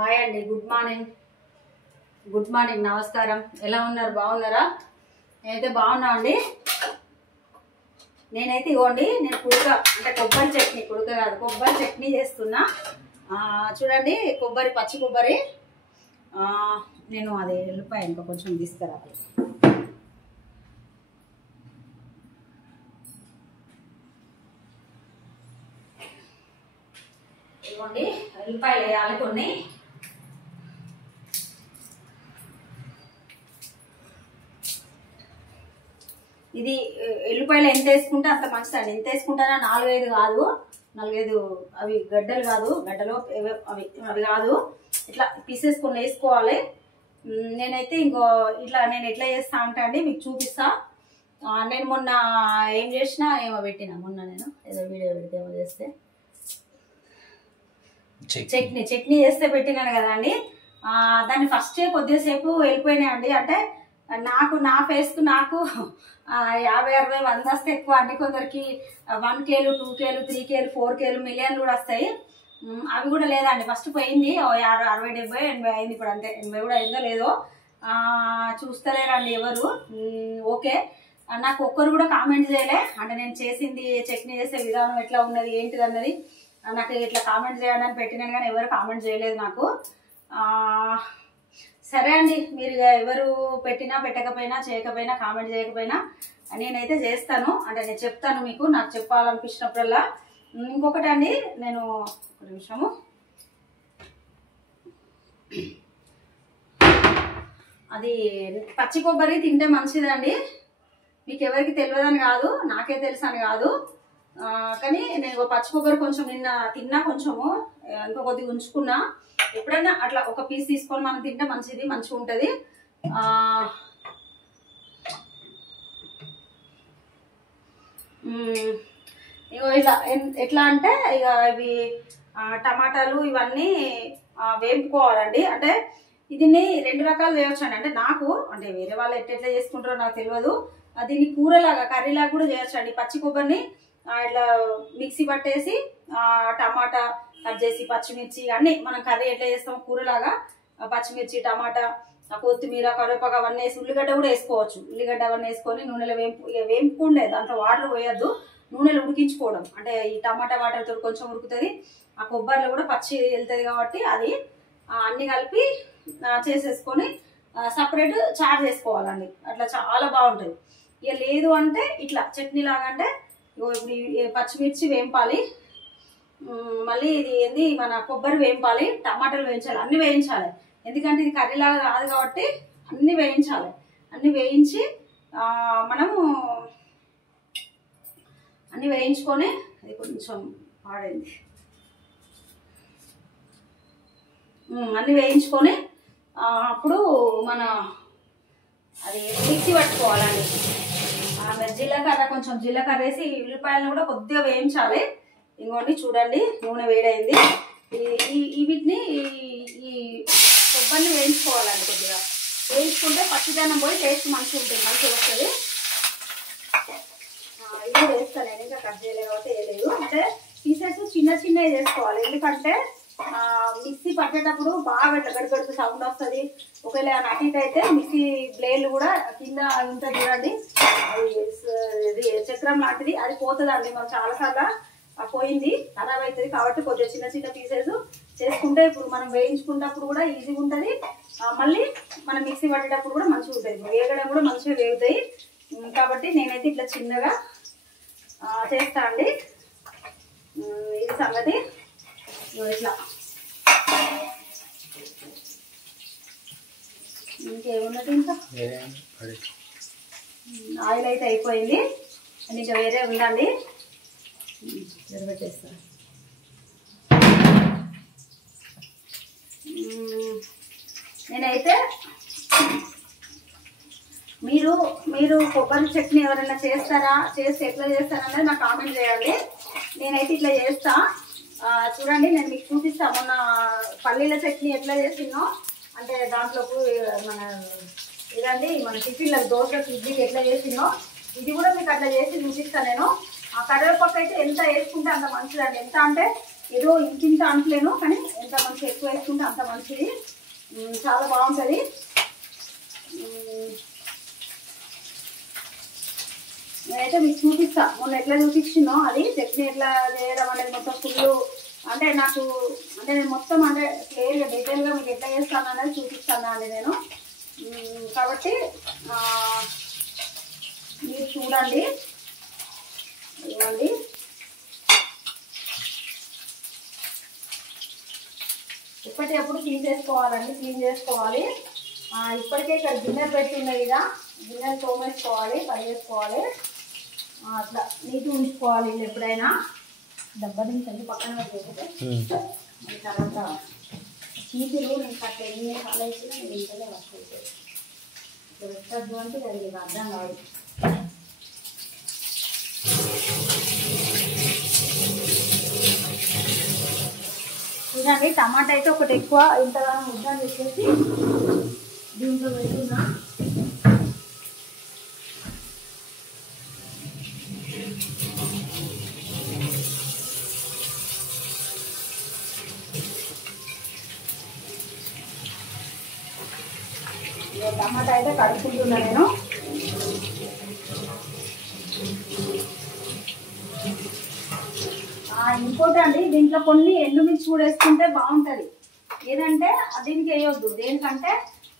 Hi అండి, good morning నమస్కారం. ఎలా ఉన్నారు? బాగున్నారా? నేనైతే బాగున్నా అండి. నేనైతే ఇవ్వండి, నేను కుడక అంటే కొబ్బరి చట్నీ, కుడక కాదు కొబ్బరి చట్నీ చేస్తున్నా. చూడండి, పచ్చి కొబ్బరి. నేను అది ఎల్లిపాయ ఇంకా కొంచెం తీసుకురావాలి. ఇవ్వండి, ఎల్లిపాయలు వేయాలి కొన్ని. ఇది ఎల్లిపాయలు ఎంత వేసుకుంటే అంత మంచిదండి. ఎంత వేసుకుంటారా? 4-5 కాదు, 4-5 అవి గడ్డలు కాదు, గడ్డలు అవి కాదు, ఇట్లా పీసెస్ కొన్ని వేసుకోవాలి. నేనైతే నేను ఎట్లా చేస్తా అంటే అండి మీకు చూపిస్తా. నేను మొన్న ఏం చేసినా ఏమో పెట్టినా, మొన్న నేను ఏదో వీడియో పెడితే ఏమో చేస్తే చట్నీ చేస్తే పెట్టినాను కదా అండి. దాన్ని ఫస్ట్ కొద్దిసేపు వెళ్ళిపోయినాయి అండి. అంటే నా ఫేస్కు నాకు 50-60-100 వస్తే ఎక్కువ అండి. కొందరికి 1 kg 2 kg 3 kg 4 kg మిలియన్లు కూడా వస్తాయి. అవి కూడా లేదండి. ఫస్ట్ పోయింది 60-70-80 అయింది. ఇప్పుడు అంతే 80 కూడా అయిందో లేదో చూస్తలేరండి ఎవరు. ఓకే, నాకు ఒక్కరు కూడా కామెంట్ చేయలే. అంటే నేను చేసింది చట్నీ చేసే విధానం ఎట్లా ఉన్నది ఏంటిది అన్నది నాకు ఇట్లా కామెంట్ చేయడానికి పెట్టినాను, కానీ ఎవరు కామెంట్ చేయలేదు నాకు. సరే అండి, మీరు ఎవరు పెట్టినా పెట్టకపోయినా చేయకపోయినా కామెంట్ చేయకపోయినా నేనైతే చేస్తాను. అంటే నేను చెప్తాను మీకు, నాకు చెప్పాలనిపించినప్పుడల్లా. ఇంకొకటి అండి, నేను ఒక నిమిషము, అది పచ్చి కొబ్బరి తింటే మంచిదండి. మీకు ఎవరికి తెలియదని కాదు, నాకే తెలుసు అని కాదు, కానీ నేను పచ్చి కొబ్బరి కొంచెం నిన్న తిన్నా, కొంచెము ఇంకో కొద్దిగా ఉంచుకున్నా. ఎప్పుడైనా అట్లా ఒక పీస్ తీసుకొని మనం తింటే మంచిగా ఉంటుంది. ఇలా ఎట్లా అంటే ఇక ఇవి టమాటాలు ఇవన్నీ వేపుకోవాలండి. అంటే దీన్ని 2 రకాలు చేయొచ్చు అండి. అంటే నాకు, అంటే వేరే వాళ్ళు ఎట్లా చేసుకుంటారో నాకు తెలియదు. దీన్ని కూరలాగా కర్రీలాగా కూడా చేయొచ్చు అండి. పచ్చి కొబ్బరిని ఇట్లా మిక్సీ పట్టేసి టమాటా కట్ చేసి పచ్చిమిర్చి అన్నీ మనం కర్రీ ఎట్లా చేస్తాం కూరలాగా, పచ్చిమిర్చి టమాటా కొత్తిమీర కరివేపాకు అవన్నీ వేసి, ఉల్లిగడ్డ కూడా వేసుకోవచ్చు. ఉల్లిగడ్డ అవన్నీ వేసుకొని నూనెలో వేపుకుండే, దాంట్లో వాటర్ పోయొద్దు, నూనెలో ఉడికించుకోవడం. అంటే ఈ టమాటా వాటర్తో కొంచెం ఉడుకుతుంది, ఆ కొబ్బరిలో కూడా పచ్చి వెళ్తుంది కాబట్టి అది అన్ని కలిపి చేసేసుకొని సపరేట్ చారు చేసుకోవాలండి. అట్లా చాలా బాగుంటుంది. ఇక లేదు అంటే ఇట్లా చట్నీ లాగా, అంటే ఇప్పుడు పచ్చిమిర్చి వేయింపాలి, మళ్ళీ ఇది ఏంది మన కొబ్బరి వేయింపాలి, టమాటాలు వేయించాలి, అన్ని వేయించాలి. ఎందుకంటే ఇది కర్రీలాగా కాదు కాబట్టి అన్ని వేయించాలి. అన్ని వేయించి మనము అన్ని వేయించుకొని, అది కొంచెం పాడైంది, అన్ని వేయించుకొని అప్పుడు మన అది మిక్సీ పట్టుకోవాలండి. జీలకర్ర కొంచెం జీలకర్ర వేసి ఉల్లిపాయలను కూడా కొద్దిగా వేయించాలి. ఇంకోండి చూడండి, నూనె వేడైంది. వీటిని ఈ కొబ్బరిని వేయించుకోవాలండి. కొద్దిగా వేయించుకుంటే పచ్చిదనం పోయి టేస్ట్ మంచిగా వస్తుంది. ఇది కూడా వేస్తాను నేను, ఇంకా కట్ చేయలేదు కాబట్టి వేయలేదు. అంటే పీసెస్ చిన్నవి చేసుకోవాలి. ఎందుకంటే మిక్సీ పట్టేటప్పుడు బాగా గడిగడుపు సౌండ్ వస్తుంది. ఒకవేళ అటు ఇటు అయితే మిక్సీ బ్లేడ్లు కూడా కింద ఉంటుంది చూడండి, అది చక్రం లాంటిది, అది పోతుందండి. మనం చాలాసార్లు పోయింది, ఖరాబ్ అవుతుంది. కాబట్టి కొంచెం చిన్న పీసెస్ చేసుకుంటే ఇప్పుడు మనం వేయించుకున్నప్పుడు కూడా ఈజీగా ఉంటుంది. మళ్ళీ మనం మిక్సీ పట్టేటప్పుడు కూడా మంచిగా ఉంటుంది, వేగడం కూడా మంచిగా వేగుతాయి. కాబట్టి నేనైతే ఇట్లా చిన్నగా చేస్తా అండి. ఇది సంగతి. ఇట్లా ఇంకేమున్నది, ఇంకా ఆయిల్ అయితే అయిపోయింది, ఇంకా వేరే ఉందండి. పెట్టేస్తాను. నేనైతే మీరు కొబ్బరి చట్నీ ఎవరైనా చేస్తారా, చేస్తే ఎట్లా చేస్తారనేది నాకు కామెంట్ చేయండి. నేనైతే ఇట్లా చేస్తా. చూడండి, నేను మీకు చూపిస్తాను మొన్న పల్లీల చట్నీ ఎట్లా చేసినో. అంటే దాంట్లోకి మన టిఫిన్లకు దోశలకు ఇడ్లీకి ఎట్లా చేసినో ఇది కూడా మీకు అట్లా చేసి చూపిస్తాను నేను. ఆ కరివేపాకు అయితే ఎంత వేసుకుంటే అంత మంచిదండి. ఎంత అంటే ఏదో ఇంకింత అంటలేను, కానీ ఎంత మంచిగా ఎక్కువ వేసుకుంటే అంత మంచిది, చాలా బాగుంటుంది. నేనైతే మీకు చూపిస్తా, మొన్న ఎట్లా చూపించినో అది చట్నీ ఎట్లా చేయడం అనేది మొత్తం ఫుల్, అంటే నాకు అంటే నేను మొత్తం అంటే క్లియర్గా డీటెయిల్గా మీకు ఎట్లా చేస్తాను అనేది చూపిస్తాను అండి నేను. కాబట్టి మీరు చూడండి. ఇవ్వండి, ఎప్పటికప్పుడు తీసేసుకోవాలండి, క్లీన్ చేసుకోవాలి. ఇప్పటికే ఇక్కడ గిన్నెలు పెట్టి ఉన్నాయి కదా, గిన్నెలు తోమేసుకోవాలి, పని చేసుకోవాలి, అట్లా నీట్గా ఉంచుకోవాలి. వీళ్ళు ఎప్పుడైనా డబ్బా నుంచి పక్కన పెట్టకపోతే తర్వాత చీతులు నేను కట్ట ఎన్ని సార్లు వేసినా నేను ఇంటనే వస్తాయి. ఇట్లా పెట్టద్దు అంటే అది అర్థం కాదు. చూడండి, టమాటా అయితే ఒకటి ఎక్కువ ఇంతగానో ముద్దని వచ్చేసి దీంట్లో పెట్టుకున్నా. టమాటా అయితే కడుక్కుంటున్నా నేను. ఇంకోటి అండి, దీంట్లో కొన్ని ఎండుమిర్చి కూడా వేసుకుంటే బాగుంటుంది. ఏదంటే దీనికి వేయొద్దు, దేనికంటే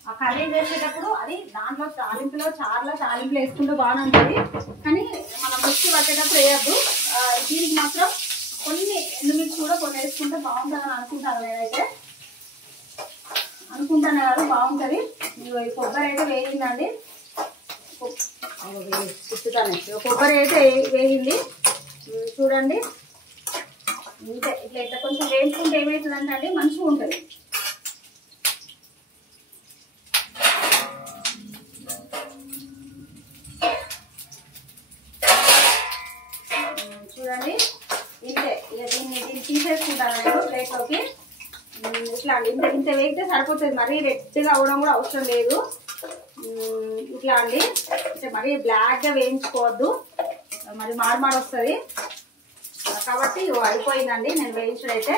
ఆ కర్రీ చేసేటప్పుడు అది దాంట్లో తాలింపులో చారులో తాలింపులో వేసుకుంటే బాగానే ఉంటుంది, కానీ మనం మిర్చి పట్టేటప్పుడు వేయద్దు. దీనికి మాత్రం కొన్ని ఎండుమిర్చి కూడా కొన్ని వేసుకుంటే బాగుంటుందని అనుకుంటాను నేనైతే, అనుకుంటాను కాదు, బాగుంటుంది. కొబ్బరి అయితే వేయిందండి, కొబ్బరి అయితే వేయింది చూడండి. ఇంతే, ఇట్లా ఇట్లా కొంచెం వేయించుకుంటే ఏమవుతుందంటే అండి మంచిగా ఉంటుంది. చూడండి, ఇంతే. ఇక దీన్ని తీసేసుకుంటాను నేను ప్లేట్లోకి. ఇట్లా అండి, ఇంత వేగితే సరిపోతుంది, మరీ రెడ్గా అవ్వడం కూడా అవసరం లేదు. ఇట్లా అండి, అంటే మరీ బ్లాక్గా వేయించుకోవద్దు, మరి మాడి వస్తుంది. కాబట్టి అయిపోయిందండి నేను వేయించడం అయితే.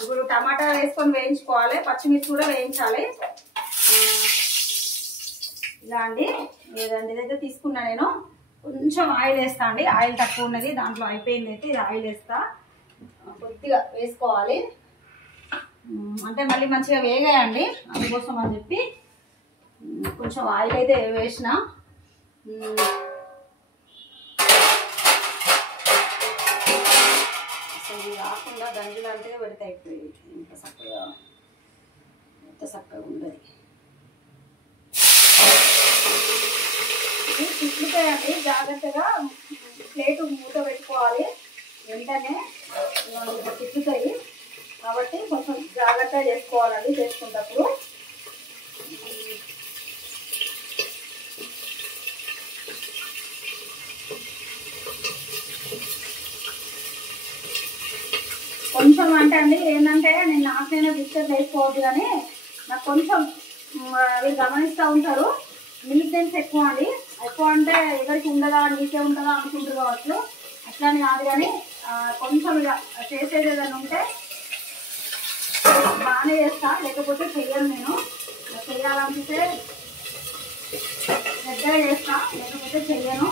ఇప్పుడు టమాటా వేసుకొని వేయించుకోవాలి, పచ్చిమిర్చి కూడా వేయించాలి. ఇలా అండి, లేదండి ఇదైతే తీసుకున్నా నేను. కొంచెం ఆయిల్ వేస్తా అండి, ఆయిల్ తక్కువ ఉన్నది దాంట్లో, అయిపోయింది అయితే ఇది ఆయిల్ వేస్తా. కొద్దిగా వేసుకోవాలి, అంటే మళ్ళీ మంచిగా వేగాయండి, అందుకోసం అని చెప్పి కొంచెం ఆయిల్ అయితే వేసిన. అసలు ఇది రాకుండా గంజులు అంటే పెడితే అయిపోయి ఎంత చక్కగా ఉండదు. ఇది తిప్పుతాయండి, జాగ్రత్తగా ప్లేటు మూత పెట్టుకోవాలి, వెంటనే తిప్పుతాయి. కాబట్టి కొంచెం జాగ్రత్తగా చేసుకోవాలండి చేసుకున్నప్పుడు. కొంచెం అంటే అండి ఏంటంటే నేను నాకైనా బిస్కెట్ వేసుకోవద్దు, కానీ నాకు కొంచెం వీళ్ళు గమనిస్తూ ఉంటారు నీట్నెస్ ఎక్కువ అండి. ఎక్కువ అంటే ఎవరికి ఉండదా నీకే ఉంటుందా అనుకుంటారు కావచ్చు, అట్లా అని కాదు. కానీ కొంచెం ఇక చేసేది ఏదైనా ఉంటే బాగానే చేస్తా, లేకపోతే చెయ్యను నేను. చెయ్యాలనిపిస్తే పెద్దగా చేస్తా, లేకపోతే చెయ్యను.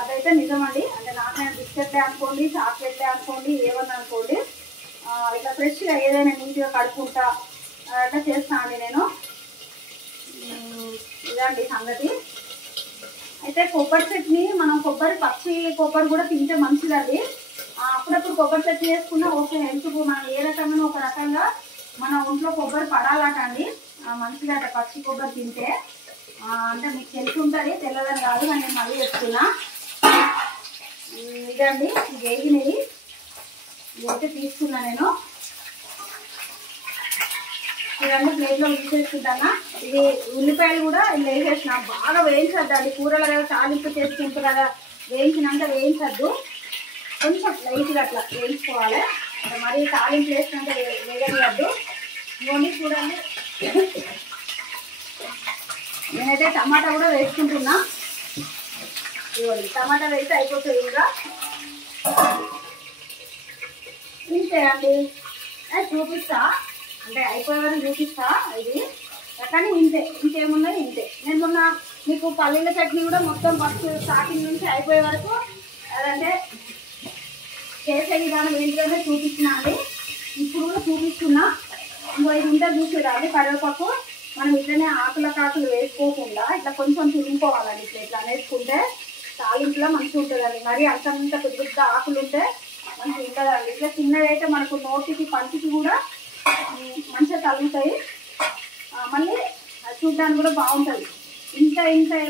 అదైతే నిజమండి. అంటే నాకైనా బిస్కెట్లే అనుకోండి, చాక్లెట్లే అనుకోండి, ఏమన్నా అనుకోండి, ఇట్లా ఫ్రెష్గా ఏదైనా నీట్గా కడుక్కుంటా అట్లా చేస్తా అండి నేను. ఇదండి సంగతి. అయితే కొబ్బరి చట్నీ మనం పచ్చి కొబ్బరి కూడా తింటే మంచిదండి. అప్పుడప్పుడు కొబ్బరి చట్నీ చేసుకున్నా ఓకే, హెల్త్కు మనం ఏ రకంగా ఒక రకంగా మన ఒంట్లో కొబ్బరి పడాలట అండి, మంచిదట పచ్చి కొబ్బరి తింటే. అంటే మీకు తెలిసి ఉంటుంది, తెల్లదని కాదు, నేను మళ్ళీ చెప్తున్నా. ఇదండి వేగినవి, ఇదైతే తీసుకున్నా నేను. చూడండి ప్లేట్లో వేసేసుకుంటానా. ఇది ఉల్లిపాయలు కూడా ఇలా వేసేసిన, బాగా వేయించద్దండి. కూరలు కదా తాలింపు చేసుకుంటారు కదా, వేయించినాక వేయించద్దు, కొంచెం లైట్గా అట్లా వేయించుకోవాలి. మరి తాలింపు వేసినాక వేగనియద్దు. ఇవన్నీ చూడండి, నేనైతే టమాటా కూడా వేసుకుంటున్నా. ఇవ్వండి టమాటా వేస్తే అయిపోతుంది. ఇంకా ఇంతే అండి. చూపిస్తా అంటే అయిపోయే వరకు చూపిస్తా ఇది, కానీ ఇంతే, ఇంకేమున్నాయి ఇంతే. నేను మొన్న మీకు పల్లీల చట్నీ కూడా మొత్తం ఫస్ట్ స్టార్టింగ్ నుంచి అయిపోయే వరకు అదంటే చేసే విధానం ఏంటంటే చూపించిన అండి. ఇప్పుడు కూడా చూపిస్తున్నా. ఇంకో ఇది ఉంటే చూసేదాన్ని కరివేపాకు మనం ఇట్లనే ఆకులు వేసుకోకుండా ఇట్లా కొంచెం తురుముకోవాలండి. ఇట్లా వేసుకుంటే తాలింపులో మంచిగా ఉంటుందండి. మరి అంతంత పెద్ద ఆకులు ఉంటే మంచిగా ఉంటుందండి. ఇట్లా చిన్నగా అయితే మనకు నోటికి పంటికి కూడా మంచిగా తగులుతాయి, మళ్ళీ చూడడానికి కూడా బాగుంటుంది. ఇంత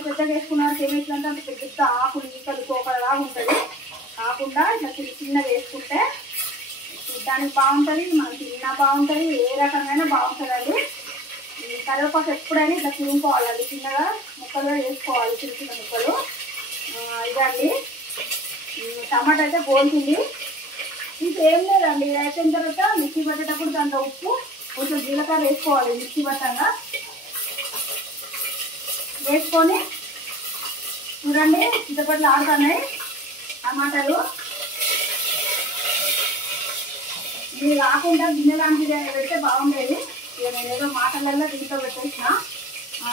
పెద్దగా వేసుకున్నాక ఏమవుతుందంటే అంత పెద్ద ఆకులు ఈకలు తోకలా ఉంటుంది. కాకుండా ఇట్లా చిన్నగా వేసుకుంటే చూడడానికి బాగుంటుంది, మనం తిన్నా బాగుంటుంది, ఏ రకంగా బాగుంటుందండి. కరివేపాకు ఎప్పుడైనా ఇట్లా తురుముకోవాలండి, చిన్నగా ముక్కలు వేసుకోవాలి, చిన్న ముక్కలు. ఇదండి టమాటా అయితే గోలుతుంది. ఇంకేం లేదండి. ఇది అయిపోయిన తర్వాత మిక్సీ పట్టేటప్పుడు దాంట్లో ఉప్పు కొంచెం జీలకర్ర వేసుకోవాలి. మిక్సీ పట్టంగా వేసుకొని చూడండి చింతపట్లు ఆడుతున్నాయి టమాటాలు. ఇది కాకుండా గిన్నె లాంటిది పెడితే బాగుండేది. ఇక నేను ఏదో మాటలలో దీంట్లో పెట్టేసిన.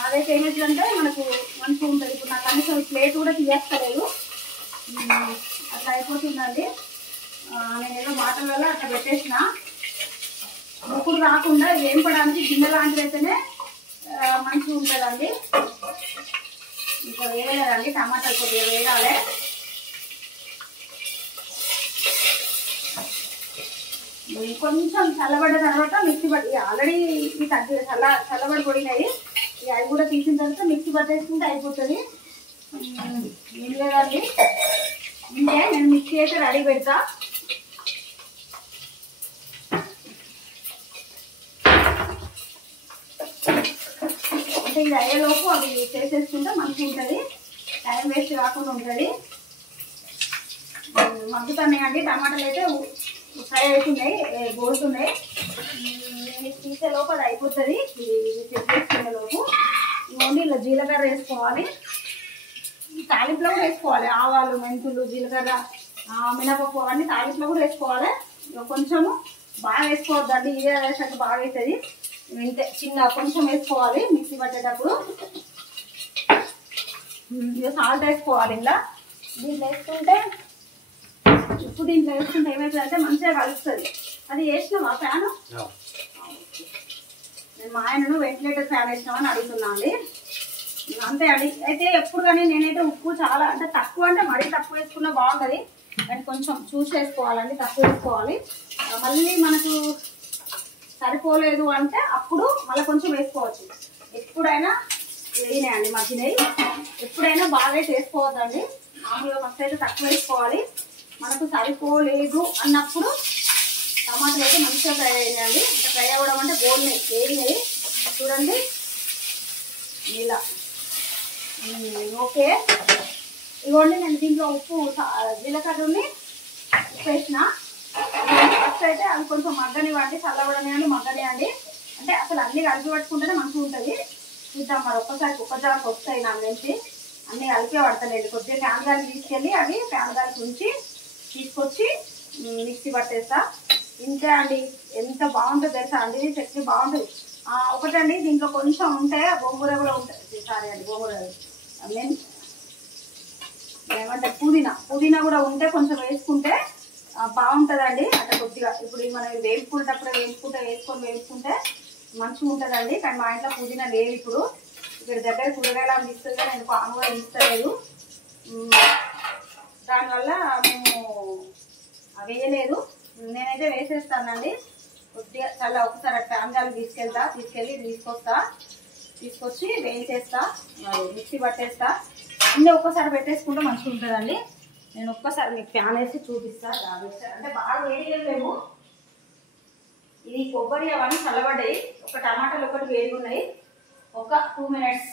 అదైతే ఏమవుతుందంటే మనకు మంచిగా ఉంటుంది. ఇప్పుడు నాకు కనీసం ప్లేట్ కూడా తీయేస్తలేదు, అట్లా అయిపోతుందండి. నేను ఏదో మాటలలో అట్లా పెట్టేసిన. ముక్కుడు రాకుండా వేంపడానికి గిన్నె లాంటిది అయితేనే మంచిగా ఉంటుందండి. ఇంకా వేయలేదండి, టమాటాలు కొద్దిగా వేయాలి. కొంచెం చల్లబడ్డ తర్వాత మిక్సీ పట్టి ఆల్రెడీ ఇవి చల్లబడి పొడినాయి. ఇక అవి కూడా తీసిన తర్వాత మిక్సీ పట్టేసుకుంటే అయిపోతుంది. ఏం లేదండి, ఇంకే నేను మిక్సీ అయితే రెడీ పెడతా. అంటే ఇది అయ్యేలోపు అవి చేసేసుకుంటే మంచిగా ఉంటుంది, టైం వేస్ట్ కాకుండా ఉంటుంది. మగ్గుతున్నాయండి టమాటాలు అయితే, ఫ్రై అవుతున్నాయి, గోలుతున్నాయి. నేను తీసే లోపు అది అయిపోతుంది. ఇది చెక్ చేసుకునే లోపు ఓన్లీ ఇలా జీలకర్ర వేసుకోవాలి. తాలింపులో కూడా వేసుకోవాలి. ఆవాలు, మెంతులు, జీలకర్ర, మినపప్పు అవన్నీ తాలింపులో కూడా వేసుకోవాలి. కొంచెము బాగా వేసుకోవద్దండి, ఇదే వేసాక బాగా అవుతుంది. ఇంతే చిన్న కొంచెం వేసుకోవాలి మిక్సీ పట్టేటప్పుడు. ఇక సాల్ట్ వేసుకోవాలి. ఇలా దీంట్లో వేసుకుంటే ఉప్పు దీంట్లో వేసుకుంటే ఏమవుతుందంటే మంచిగా కలుస్తుంది. అది వేసినావా ఫ్యాను? నేను మా ఆయనను వెంటిలేటర్ ఫ్యాన్ వేసినామని అడుగుతున్నా అండి. అంతే అండి. అయితే ఎప్పుడు కానీ నేనైతే ఉప్పు చాలా అంటే తక్కువ, అంటే మరీ తక్కువ వేసుకున్నా బాగుంటుంది, కానీ కొంచెం చూసి వేసుకోవాలండి, తక్కువ వేసుకోవాలి. మళ్ళీ మనకు సరిపోలేదు అంటే అప్పుడు మళ్ళీ కొంచెం వేసుకోవచ్చు. ఎప్పుడైనా వేయినాయండి మధ్యనవి, ఎప్పుడైనా బాగా వేసుకోవద్దండి. మామూలుగా ఫస్ట్ అయితే తక్కువ వేసుకోవాలి. మనకు సరిపోలేదు అన్నప్పుడు టమాటాలు అయితే మంచిగా ఫ్రై అయ్యాయండి. అంటే ఫ్రై అవ్వడం అంటే గోల్ని వేయినాయి చూడండి ఇలా. ఓకే, ఇవ్వండి. నేను దీంట్లో ఉప్పు జీలకర్రని వేసిన. ఫస్ట్ అయితే అవి కొంచెం మగ్గనివ్వండి, చల్లబడనివ్వండి, మగ్గనివ్వండి. అంటే అసలు అన్ని కలిపి పట్టుకుంటేనే మంచిగా ఉంటుంది. చూద్దాం మరి ఒక్కసారి కుక్కజాలకు వస్తాయి నాకు తెలిసి. అన్నీ కలిపే పడతలేదు. కొద్దిగా ఫ్యాన్ గాలి తీసుకెళ్ళి అవి ఫ్యాన్ గాలికి ఉంచి తీసుకొచ్చి మిక్సీ పట్టేస్తా. ఇంతే అండి. ఎంత బాగుంటుందో తెలుసా అండి, చట్నీ బాగుంటుంది. ఒకటండి దీంట్లో కొంచెం ఉంటే గోంగూర కూడా ఉంటుంది. సారీ అండి, గోంగూర ఏమంటే పుదీనా కూడా ఉంటే కొంచెం వేసుకుంటే బాగుంటుందండి. అంటే కొద్దిగా ఇప్పుడు మనం వేసుకునేటప్పుడు వేసుకుంటే మంచిగా ఉంటుందండి. కానీ మా ఇంట్లో పుదీనా లేదు. ఇప్పుడు ఇక్కడ దగ్గర కూరగాయలు ఇస్తుంది, నేను పాము కూడా ఇస్తలేదు. దానివల్ల మేము వేయలేదు. నేనైతే వేసేస్తానండి. కొద్దిగా చాలా ఒకసారి ఫ్యాన్ గాలి తీసుకెళ్ళి తీసుకొచ్చి వేసేస్తా, మిక్సీ పట్టేస్తా. అన్నీ ఒక్కసారి పెట్టేసుకుంటే మంచిగా ఉంటుందండి. నేను ఒక్కసారి మీకు ఫ్యాన్ వేసి చూపిస్తా. అంటే బాగా వేయలేము. ఇది కొబ్బరి అవన్నీ చల్లబడ్డాయి. ఒక టమాటాలు ఒకటి వేడి ఉన్నాయి. ఒక 2 minutes.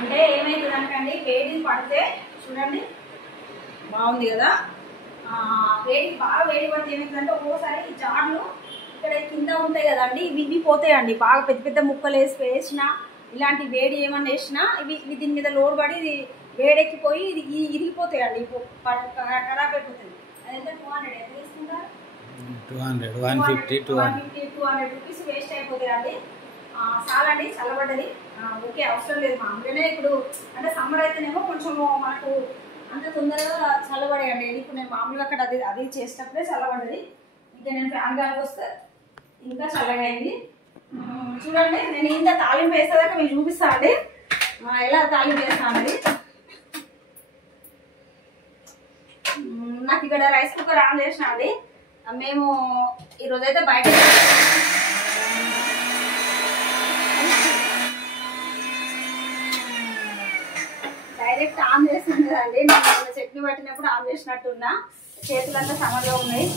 అంటే ఏమైతుందంటే వేడి పడితే చూడండి బాగుంది కదా. బాగా వేడి పడితే ఏమవుతుందంటే ఒక్కోసారి ఈ జార్లు ఇక్కడ కింద ఉంటాయి కదండి, ఇవి పోతాయండి. బాగా పెద్ద పెద్ద ముక్కలు వేసినా ఇలాంటి వేడి ఏమన్నా వేసినా ఇవి దీని మీద లోడ్ పడి వేడెక్కిపోయి ఇది ఇరిగిపోతాయండి, ఖరాబ్ అయిపోతుంది. అదైతే 200 ఎంత తీసుకుంటారు? 200, 150, 200 రూపీస్ వేస్ట్ అయిపోతాయండి. చాలండి, చల్లబడ్డది. ఓకే, అవసరం లేదు. మామూలుగానే ఇప్పుడు అంటే సమ్మర్ అయితేనేమో కొంచెం మనకు అంత తొందరగా చల్లబడేయండి. ఇప్పుడు నేను మామూలుగా అక్కడ అది చేసేటప్పుడే చల్లబడ్డది. ఇంకా నేను ఫ్యాన్ గాలికి వస్తే ఇంకా చల్లగా అయింది. చూడండి, నేను ఇంత తాలింపు వేసేదాకా మీకు చూపిస్తా అండి ఎలా తాలింపు వేస్తాను అనేది. నాకు ఇక్కడ రైస్ కుక్కర్ ఆన్ చేసిన అండి. మేము ఈరోజైతే బయట డైరెక్ట్ ఆన్ చేసింది కదండి. నేను చట్నీ పట్టినప్పుడు ఆన్ చేసినట్టున్నా. చేతులంతా సమర్లో ఉన్నాయి,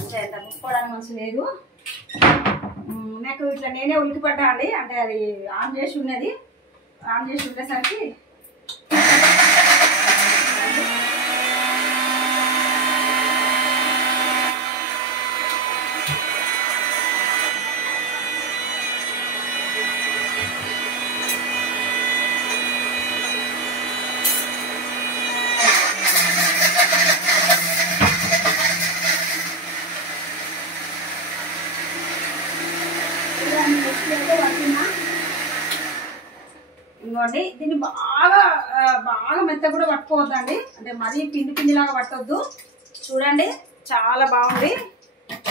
అంటే అంత ముట్టుకోవడానికి మంచి లేదు. నాకు ఇట్లా నేనే ఉలికిపడ్డా అండి, అంటే అది ఆన్ చేసి ఉన్నది. ఆన్ చేసి ఉండేసరికి ఇంకోండి, దీన్ని బాగా మెత్త కూడా పట్టుకోవద్దండి, అంటే మరీ పిండి లాగా పట్టొద్దు. చూడండి, చాలా బాగుంది.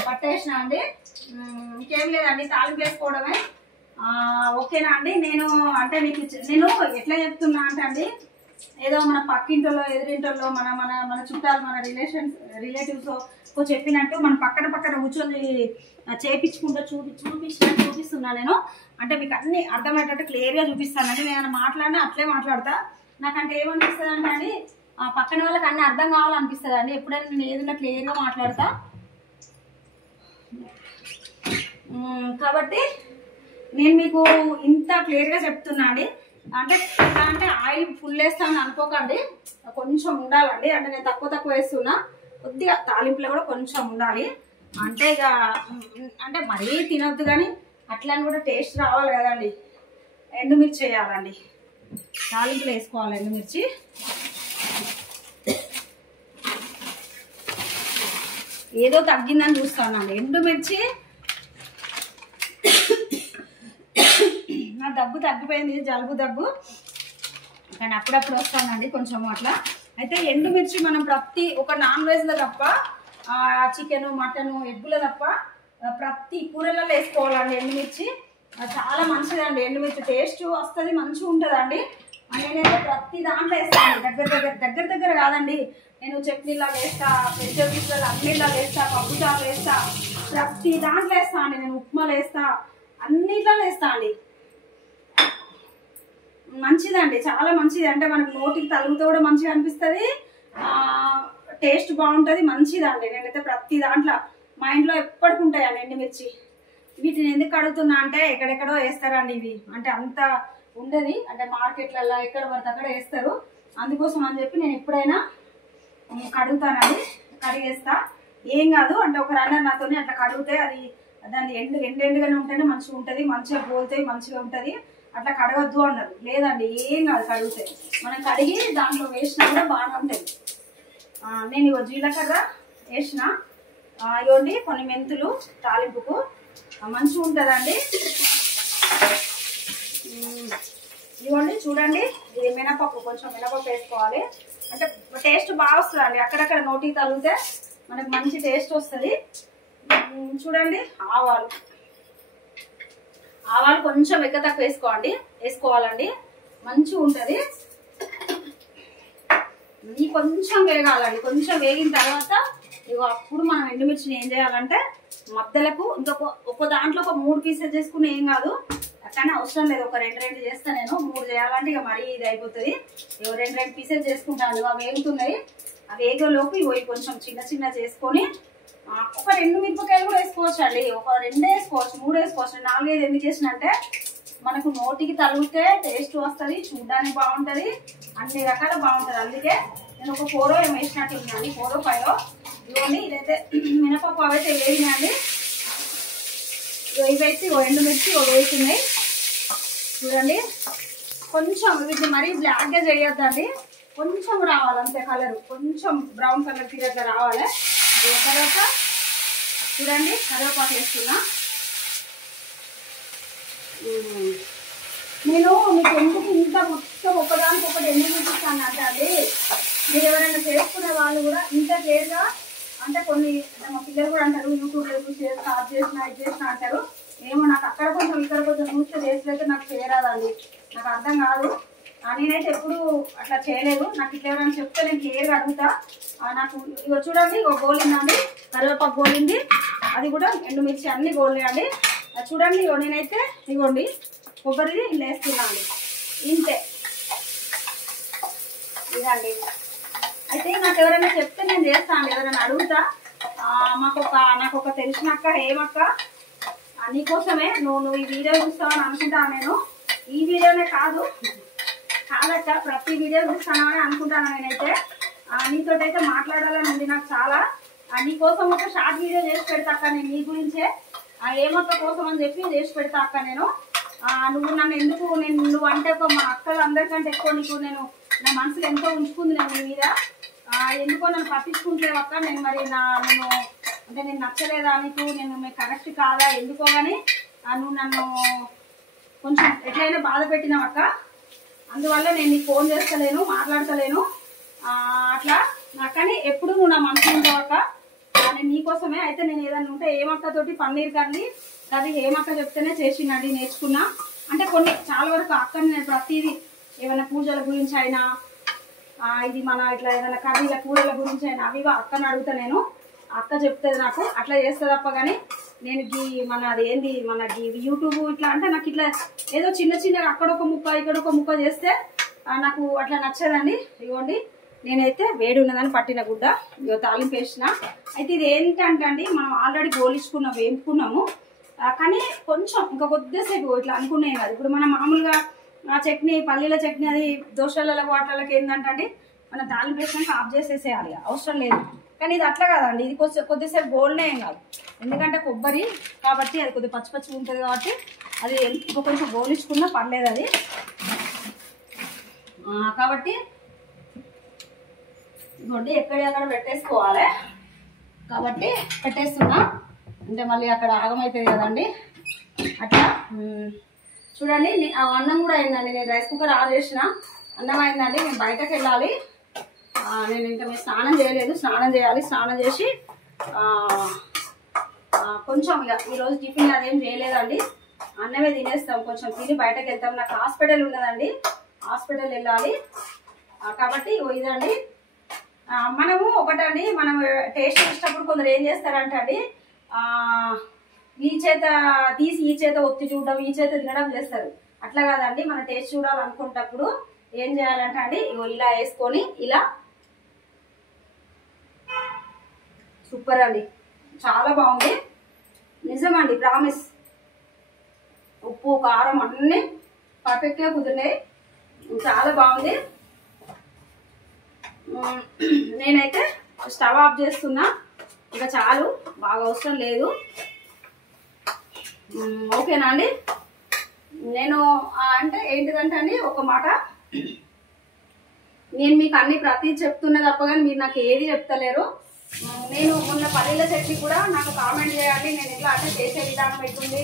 పట్టేసిన అండి. ఇంకేం లేదండి, తాలింపు వేసుకోవడమే. ఓకేనా అండి? నేను ఎట్లా చెప్తున్నా అంటే అండి, ఏదో మన పక్కింటోళ్ళో ఎదురింటోళ్ళో మన మన మన చుట్టాలు మన రిలేటివ్స్ చెప్పినట్టు మన పక్కన కూర్చొని చేయించుకుంటూ చూపిస్తున్నా నేను. అంటే మీకు అన్ని అర్థమయ్యేటట్టు క్లియర్గా చూపిస్తానండి. నేను మాట్లాడినా అట్లే మాట్లాడతా. నాకంటే ఏమనిపిస్తుంది అంటే అండి, పక్కన వాళ్ళకి అన్ని అర్థం కావాలనిపిస్తుంది అండి. ఎప్పుడైనా నేను ఏదైనా క్లియర్గా మాట్లాడతా. కాబట్టి నేను మీకు ఇంత క్లియర్గా చెప్తున్నా అండి. అంటే ఎలా అంటే ఆయిల్ ఫుల్ వేస్తామని అనుకోకండి, కొంచెం ఉండాలండి. అంటే నేను తక్కువ వేస్తున్నా, కొద్దిగా తాలింపులో కూడా కొంచెం ఉండాలి. అంటే ఇక అంటే మరీ తినొద్దు, కానీ అట్లా అని కూడా టేస్ట్ రావాలి కదండి. ఎండుమిర్చి వేయాలండి, తాలింపులో వేసుకోవాలి ఎండుమిర్చి. ఏదో తగ్గిందని చూస్తానండి ఎండుమిర్చి. నా దగ్గు తగ్గిపోయింది, జలుబు దగ్గు, కానీ అప్పుడప్పుడు వస్తానండి కొంచెం అట్లా. అయితే ఎండుమిర్చి మనం ప్రతి ఒక నాన్ వెజ్లో తప్ప, చికెను మటను ఎగ్గులో తప్ప ప్రతి కూరలలో వేసుకోవాలండి ఎండుమిర్చి. చాలా మంచిదండి ఎండుమిర్చి, టేస్ట్ వస్తుంది, మంచిగా ఉంటుందండి. నేనైతే ప్రతి దాంట్లో వేస్తాను. దగ్గర కాదండి, నేను చట్నీలా వేస్తా, వెజిటేబుల్స్లలో అన్నిలా వేస్తా, పప్పు చారు వేస్తా, ప్రతి దాంట్లో వేస్తా అండి. నేను ఉప్మాలు వేస్తా, అన్నిట్లో వేస్తా అండి. మంచిదండి, చాలా మంచిది. అంటే మనకు నోటికి తలుగుతో కూడా మంచిగా అనిపిస్తుంది, టేస్ట్ బాగుంటుంది, మంచిదండి. నేనైతే ప్రతి దాంట్లో మా ఇంట్లో ఎప్పటికి ఉంటాయండి ఎండుమిర్చి. వీటిని ఎందుకు అడుగుతున్నా అంటే, ఎక్కడెక్కడో వేస్తారండి ఇవి, అంటే అంత ఉండదు. అంటే మార్కెట్లలో ఎక్కడ పడితే అక్కడ వేస్తారు. అందుకోసం అని చెప్పి నేను ఎప్పుడైనా కడుగుతానండి, కడిగేస్తా. ఏం కాదు, అంటే ఒక రన్నర్ నాతో అట్లా కడిగితే అది దాన్ని ఎండుగానే ఉంటేనే మంచిగా ఉంటుంది, మంచిగా పోతాయి, మంచిగా ఉంటుంది. అట్లా కడగద్దు అన్నారు. లేదండి, ఏం కాదు, కడిగితే మనం కడిగి దాంట్లో వేసినా కూడా బాగానే ఉంటుంది. నేను ఇగో జీలకర్ర వేసిన, ఇవ్వండి కొన్ని మెంతులు తాలింపుకు మంచిగా ఉంటుందండి. ఇవ్వండి చూడండి, ఇది మినపప్పు, కొంచెం మినపప్పు వేసుకోవాలి. అంటే టేస్ట్ బాగా వస్తుందండి, అక్కడక్కడ నోటికి తగిలితే మనకు మంచి టేస్ట్ వస్తుంది. చూడండి, ఆవాలు కొంచెం తక్కువ వేసుకోవాలండి, మంచిగా ఉంటుంది. ఇది కొంచెం వేగాలండి. కొంచెం వేగిన తర్వాత ఇగో అప్పుడు మనం ఎండుమిర్చిని ఏం చేయాలంటే మధ్యలకు ఒక దాంట్లో ఒక 3 పీసెస్ చేసుకుని ఏం కాదు, కానీ అవసరం లేదు. ఒక 2 చేస్తా నేను, 3 చేయాలంటే ఇక మరీ ఇది అయిపోతుంది. ఇగో 2 పీసెస్ చేసుకుంటాను. అవి వేగుతున్నాయి, అవి వేగేలోపు ఇగో కొంచెం చిన్న చేసుకొని ఒక 2 మిరపకాయలు కూడా వేసుకోవచ్చు అండి. ఒక 2 వేసుకోవచ్చు, 3 వేసుకోవచ్చు. 4, 5 ఎందుకు చేసినంటే మనకు నోటికి తగిలితే టేస్ట్ వస్తుంది, చూడడానికి బాగుంటుంది, అన్ని రకాల బాగుంటుంది. అందుకే నేను ఒక 4 ఏమో వేసినట్టు ఉన్నాయండి, 4, 5. ఇవన్నీ ఇదైతే మినపప్పు అవైతే వేగినాయండి. ఇవైతే ఎండుమిర్చి వేస్తున్నాయి చూడండి. కొంచెం వీటిని మరీ బ్లాక్గా చేయొద్దండి, కొంచెం రావాలి అంతే కలర్, కొంచెం బ్రౌన్ కలర్ తీరేట్లా రావాలి. తర్వాత చూడండి కరివేపాకు వేస్తున్నా. నేను మీకు ఎందుకు ఇంత మొత్తం ఒకదానికి ఒకటి ఎందుకు చూపిస్తాను అంటే అది మీరు ఎవరైనా చేసుకునే వాళ్ళు కూడా ఇంత క్లియర్గా అంటే కొన్ని మా పిల్లలు కూడా అంటారు యూట్యూబ్లో చూసి స్టార్ట్ చేసిన ఇది చేసిన అంటారు. ఏమో నాకు అక్కడ కొంచెం ఇక్కడ కొంచెం చూస్తే చేసినైతే నాకు చేయరాదండి, నాకు అర్థం కాదు. నేనైతే ఎప్పుడు అట్లా చేయలేదు. నాకు ఇట్లా ఎవరైనా చెప్తే నేను క్లియర్గా అడుగుతా. నాకు ఇగో చూడండి ఇగో గోలిందండి, కరివేపాకు గోలింది, అది కూడా ఎండుమిర్చి అన్ని గోలినాయండి. చూడండి ఇగో నేనైతే ఇగోండి కొబ్బరిది ఇలా వేస్తున్నాను ఇంతే ఇదండి. అయితే నాకు ఎవరైనా చెప్తే నేను చేస్తాను, ఎవరైనా అడుగుతా. నాకు ఒక తెలిసినక్క ఏమక్క నీకోసమే నువ్వు ఈ వీడియో చూస్తావని అనుకుంటాను. నేను ఈ వీడియోనే కాదక్క ప్రతి వీడియో చూస్తానని అనుకుంటాను. నేనైతే నీతోటైతే మాట్లాడాలని ఉంది నాకు చాలా. నీకోసం ఒక షార్ట్ వీడియో చేసి పెడతా అక్క, నేను నీ గురించే ఏమక్క కోసం అని చెప్పి చేసి పెడతా అక్క. నేను నువ్వు నన్ను ఎందుకు నువ్వు అంటే ఒక మా అక్కలు అందరికంటే ఎక్కువ నీకు నేను నా మనసులో ఎంతో ఉంచుకుంది నేను నీ మీద. ఎందుకో నన్ను పట్టించుకుంటలేవు అక్క. నేను మరి నేను అంటే నేను నచ్చలేదా నీకు, నేను మీకు కరెక్ట్ కాదా ఎందుకో కానీ నువ్వు నన్ను కొంచెం ఎట్లయినా బాధ పెట్టినావు అక్క. అందువల్ల నేను నీకు ఫోన్ చేస్తలేను, మాట్లాడతలేను అట్లా. కానీ ఎప్పుడు నువ్వు నా మనసులో ఉంటావు అక్క. నేను నీకోసమే. అయితే నేను ఏదైనా ఉంటే ఏమక్కతోటి పన్నీర్ కర్రీ ఏమక్క చెప్తేనే చేసినండి, నేర్చుకున్నా. అంటే కొన్ని చాలా వరకు అక్కని నేను ప్రతిదీ ఏమైనా పూజల గురించి అయినా ఇది మన ఇట్లా ఏదైనా కర్రీల కూరల గురించి అయినా అవి అక్కని అడుగుతా. నేను అక్క చెప్తుంది నాకు అట్లా చేస్తే తప్ప. కానీ నేను మనది ఏంది మనకి యూట్యూబ్ ఇట్లా అంటే నాకు ఇట్లా ఏదో చిన్నగా అక్కడొక ముక్క ఇక్కడొక ముక్క చేస్తే నాకు అట్లా నచ్చదండి. ఇవ్వండి నేనైతే వేడి ఉన్నదని పట్టిన గుడ్డ ఇగో తాలింపు వేసిన. అయితే ఇది ఏంటంటే అండి మనం ఆల్రెడీ గోలించుకున్నాం, వేపుకున్నాము. కానీ కొంచెం ఇంకా కొద్దిసేపు ఇట్లా అనుకున్నాయి కాదు. ఇప్పుడు మనం మామూలుగా చట్నీ పల్లీల చట్నీ అది దోశలలో వాటర్లకి ఏంటంటే మనం తాలింపు వేసినాక ఆఫ్ చేసేసేయాలి, అవసరం లేదు. కానీ ఇది అట్లా కాదండి, ఇది కొద్దిసేపు గోల్నే ఏం కాదు. ఎందుకంటే కొబ్బరి కాబట్టి అది కొద్దిగా పచ్చి ఉంటుంది కాబట్టి అది ఇంకో కొంచెం గోలించుకున్నా పర్లేదు అది. కాబట్టి ఇదిగోండి ఎక్కడెక్కడ పెట్టేసుకోవాలి కాబట్టి పెట్టేస్తున్నా. అంటే మళ్ళీ అక్కడ ఆగమవుతుంది కదండి అట్లా. చూడండి అన్నం కూడా అయిందండి, నేను రైస్ కుక్కర్ ఆన్ చేసిన అన్నం అయిందండి. నేను బయటకు వెళ్ళాలి, నేను ఇంకా మేము స్నానం చేయలేదు, స్నానం చేయాలి. స్నానం చేసి కొంచెం ఇక ఈరోజు టిఫిన్ అదేం చేయలేదండి, అన్నమే తినేస్తాం. కొంచెం తిని బయటకు వెళ్తాం. నాకు హాస్పిటల్ ఉన్నదండి, హాస్పిటల్ వెళ్ళాలి. కాబట్టి ఇదండి మనము ఒకటండి, మనం టేస్ట్ చేసేటప్పుడు కొందరు ఏం చేస్తారంటే అండి ఈ చేత తీసి ఈ చేత ఒత్తి చూడడం, ఈ చేత తినడం చేస్తారు. అట్లా కాదండి, మనం టేస్ట్ చూడాలనుకునేటప్పుడు ఏం చేయాలంటే అండి ఇలా వేసుకొని ఇలా సూపర్ అండి, చాలా బాగుంది నిజమండి, ప్రామిస్. ఉప్పు కారం అన్నీ పర్ఫెక్ట్గా కుదిరినాయి, చాలా బాగుంది. నేనైతే స్టవ్ ఆఫ్ చేస్తున్నా, ఇక చాలు, బాగా అవసరం లేదు. ఓకేనా అండి. నేను అంటే ఏంటిదంటే అండి ఒక మాట, నేను మీకు అన్ని ప్రతి చెప్తున్నా తప్ప కానీ మీరు నాకు ఏది చెప్తలేరు. నేను మొన్న పల్లీల చట్నీ కూడా నాకు కామెంట్ చేయండి, నేను ఎట్లా అంటే చేసే విధానం పెట్టుంది.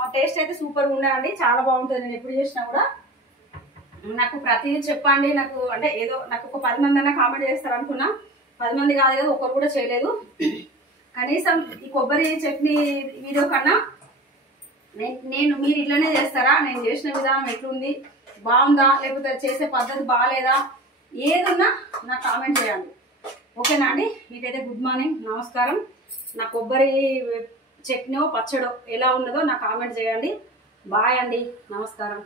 ఆ టేస్ట్ అయితే సూపర్గా ఉండేయండి, చాలా బాగుంటుంది. నేను ఎప్పుడు చేసినా కూడా నాకు ప్రతిదీ చెప్పండి. నాకు అంటే ఏదో నాకు ఒక 10 మంది అన్నా కామెంట్ చేస్తారు అనుకున్నా, 10 మంది కాదు కదా, ఒకరు కూడా చేయలేదు. కనీసం ఈ కొబ్బరి చట్నీ వీడియో కన్నా మీరు ఇట్లనే చేస్తారా, నేను చేసిన విధానం ఎట్లుంది, బాగుందా, లేకపోతే చేసే పద్ధతి బాగాలేదా, ఏదన్నా నాకు కామెంట్ చేయండి. ఓకేనా అండి. మీకైతే గుడ్ మార్నింగ్, నమస్కారం. నా కొబ్బరి చట్నీ పచ్చడో ఎలా ఉన్నదో నాకు కామెంట్ చేయండి. బాయ్ అండి, నమస్కారం.